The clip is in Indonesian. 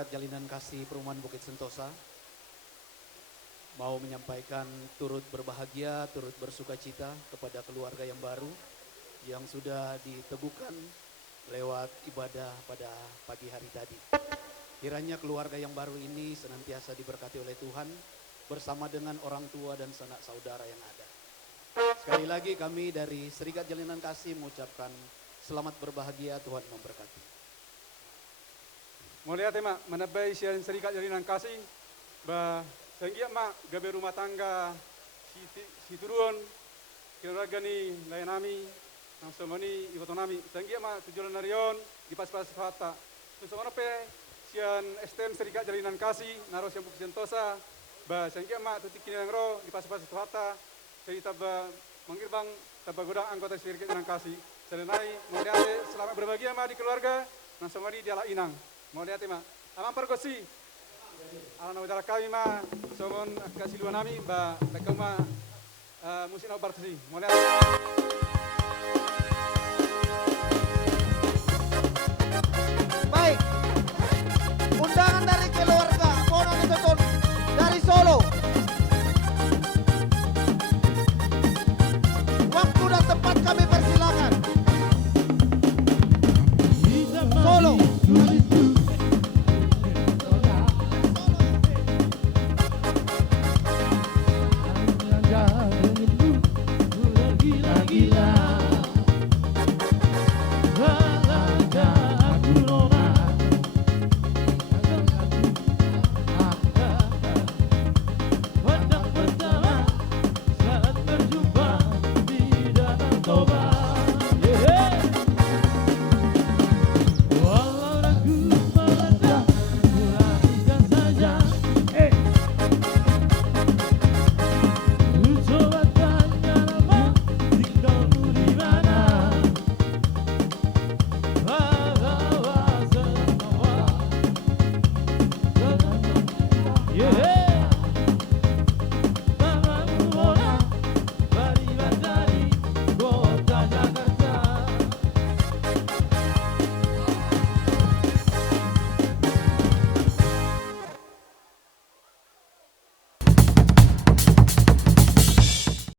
Serikat Jalinan Kasih Perumahan Bukit Sentosa mau menyampaikan turut berbahagia, turut bersuka cita kepada keluarga yang baru yang sudah diteguhkan lewat ibadah pada pagi hari tadi. Kiranya keluarga yang baru ini senantiasa diberkati oleh Tuhan bersama dengan orang tua dan sanak saudara yang ada. Sekali lagi kami dari Serikat Jalinan Kasih mengucapkan selamat berbahagia, Tuhan memberkati. Mulia tema menabai siaran Serikat Jalinan Kasih bah senggia mak gabe rumah tangga si turun keluarga ni layanami nang somoni ibotonami senggia mak tujuan narion di pas-pas fata tusono pe sian STM Serikat Jalinan Kasih naros yang Bukit Sentosa bah senggia mak tutik kinangro di pas-pas fata cerita bah manggil bang taba godang anggota Serikat Jalinan Kasih selenai mulia selamat berbahagia mak di keluarga nang somoni diala inang. Mau lihat ma, amang pergosi. Alam udara kami ma, somon kasih dua nami, ba mereka ma musim operasi. Mau lihat. Baik, undangan dari keluarga Bonan Itoton dari Solo. Waktu dan tempat kami persilakan. Solo. Yeah.